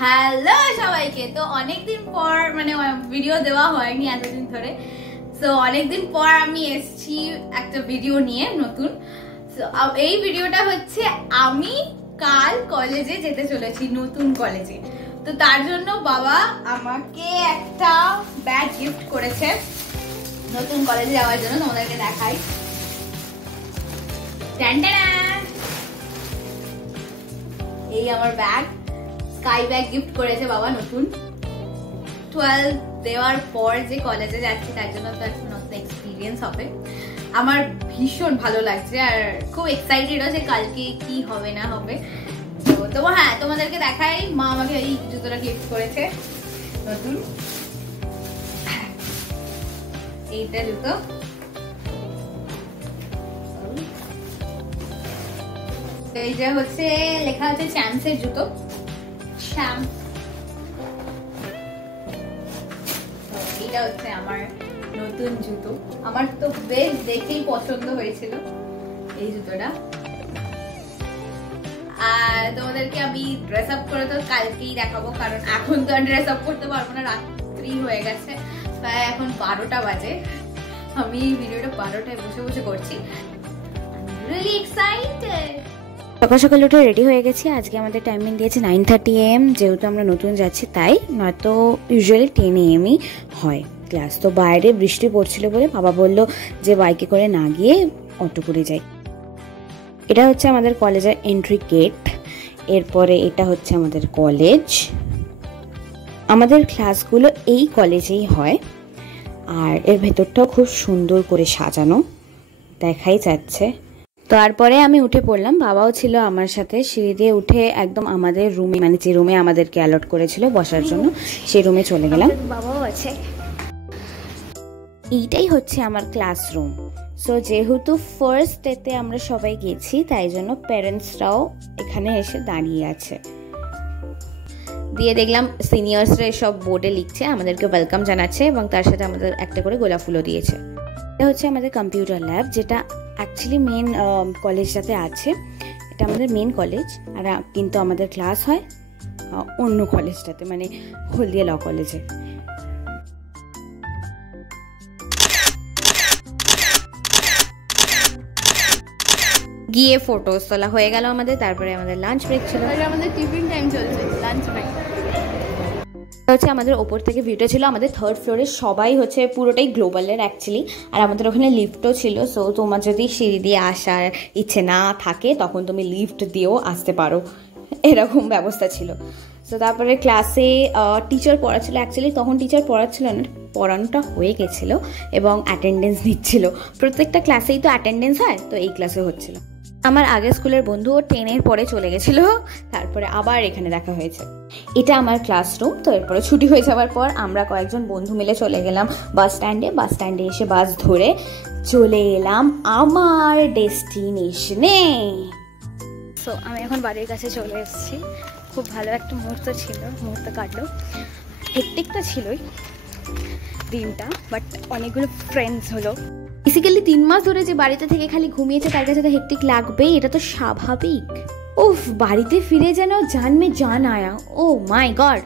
Hello সবাইকে। তো অনেকদিন পর মানে ভিডিও দেওয়া হয়নি এতদিন ধরে, তো অনেকদিন পর আমি এসেছি একটা ভিডিও নিয়ে নতুন। তো এই ভিডিওটা হচ্ছে আমি কাল কলেজে যেতে চলেছি, নতুন কলেজে। তো তার জন্য বাবা আমাকে একটা ব্যাগ গিফট করেছে নতুন কলেজে যাওয়ার জন্য। তোমাদেরকে দেখাই, এই আমার ব্যাগ, স্কাই ব্যাগ গিফট করেছে বাবা নতুন। 12 দেওয়ার পর যে কলেজে যাচ্ছি তার জন্য তো একটা নতুন এক্সপিরিয়েন্স হবে। আমার ভীষণ ভালো লাগছে আর খুব এক্সাইটেড আছে কালকে কি হবে না হবে। তো হ্যাঁ, তোমাদেরকে দেখাই, মা আমাকে এই জুতোটা গিফট করেছে নতুন, এইটা জুতো। এইটা হচ্ছে লেখা আছে চ্যাম্পসের জুতো, এটা হচ্ছে আমার নতুন জুতো। আমার তো বেশ দেখেই পছন্দ হয়েছিল এই জুতোটা। আর তোমাদেরকে আমি ড্রেস আপ করে তো কালকেই দেখাবো, কারণ এখন তো আর ড্রেস আপ করতে পারবো না, রাত্রি হয়ে গেছে, প্রায় এখন 12টা বাজে। আমি ভিডিওটা 12টায় বসে বসে করছি। Really excited. সকাল সকাল উঠে রেডি হয়ে গেছি। আজকে আমাদের টাইমিং দিয়েছে 9:30 AM, যেহেতু আমরা নতুন যাচ্ছি তাই, নয়তো ইউজুয়ালি 10 AM-ই হয় ক্লাস। তো বাইরে বৃষ্টি পড়ছিল বলে বাবা বলল যে বাইকে করে না গিয়ে অটো করে যাই। এটা হচ্ছে আমাদের কলেজের এন্ট্রি গেট। এরপরে এটা হচ্ছে আমাদের কলেজ। আমাদের ক্লাসগুলো এই কলেজেই হয় আর এর ভেতরটাও খুব সুন্দর করে সাজানো, দেখাই যাচ্ছে। তারপরে আমি উঠে পড়লাম, বাবাও ছিল আমার সাথে। সিঁড়ি দিয়ে উঠে একদম আমাদের রুমে, মানে যে রুমে আমাদেরকে অ্যালট করেছিল বসার জন্য, সেই রুমে চলে গেলাম। বাবাও আছে। এইটাই হচ্ছে আমার ক্লাসরুম। সো যেহেতু ফার্স্ট ডেতে আমরা সবাই গেছি তাই জন্য প্যারেন্টসরাও এখানে এসে দাঁড়িয়ে আছে। দিয়ে দেখলাম সিনিয়র্সরা সব বোর্ডে লিখছে, আমাদেরকে ওয়েলকাম জানাচ্ছে এবং তার সাথে আমাদের একটা করে গোলাপ ফুলও দিয়েছে। এটা হচ্ছে আমাদের কম্পিউটার ল্যাব, যেটা অ্যাকচুয়ালি মেন কলেজটাতে আছে। এটা আমাদের মেন কলেজ, আর কিন্তু আমাদের ক্লাস হয় অন্য কলেজটাতে, মানে হলদিয়া ল কলেজে। গিয়ে ফটোস তোলা হয়ে গেল আমাদের। তারপরে আমাদের লাঞ্চ ব্রেক ছিল, আমাদের টিফিন টাইম চলছে, লাঞ্চ ব্রেক হচ্ছে আমাদের ওপর থেকে ভিউটা ছিল। আমাদের 3rd ফ্লোরে সবাই হচ্ছে পুরোটাই গ্লোবালের অ্যাকচুয়ালি, আর আমাদের ওখানে লিফটও ছিল। সো তোমার যদি সিঁড়ি দিয়ে আসার ইচ্ছে না থাকে তখন তুমি লিফট দিয়েও আসতে পারো, এরকম ব্যবস্থা ছিল। সো তারপরে ক্লাসে টিচার পড়াচ্ছিল, অ্যাকচুয়ালি তখন টিচার পড়াচ্ছিল না, পড়ানোটা হয়ে গেছিলো এবং অ্যাটেন্ডেন্স নিচ্ছিল। প্রত্যেকটা ক্লাসেই তো অ্যাটেন্ডেন্স হয়, তো এই ক্লাসে হচ্ছিল। আমার আগের স্কুলের বন্ধু ও 10-এর পরে চলে গেছিলো, তারপরে আবার এখানে দেখা হয়েছে। এটা আমার ক্লাসরুম। তো এরপরে ছুটি হয়ে যাওয়ার পর আমরা কয়েকজন বন্ধু মিলে চলে গেলাম বাস স্ট্যান্ডে। বাস স্ট্যান্ডে এসে বাস ধরে চলে এলাম আমার ডেস্টিনেশনে। সো আমি এখন বাড়ির কাছে চলে এসেছি। খুব ভালো একটা মুহূর্ত কাটলো। হেক্টিকটা ছিলই দিনটা, বাট অনেকগুলো ফ্রেন্ডস হলো। বেসিক্যালি 3 মাস ধরে যে বাড়িতে থেকে খালি ঘুমিয়েছে তার কাছে তো হেক্টিক লাগবেই, এটা তো স্বাভাবিক। উফ, বাড়িতে ফিরে যেন জান মে জান আয়া। ও মাই গড।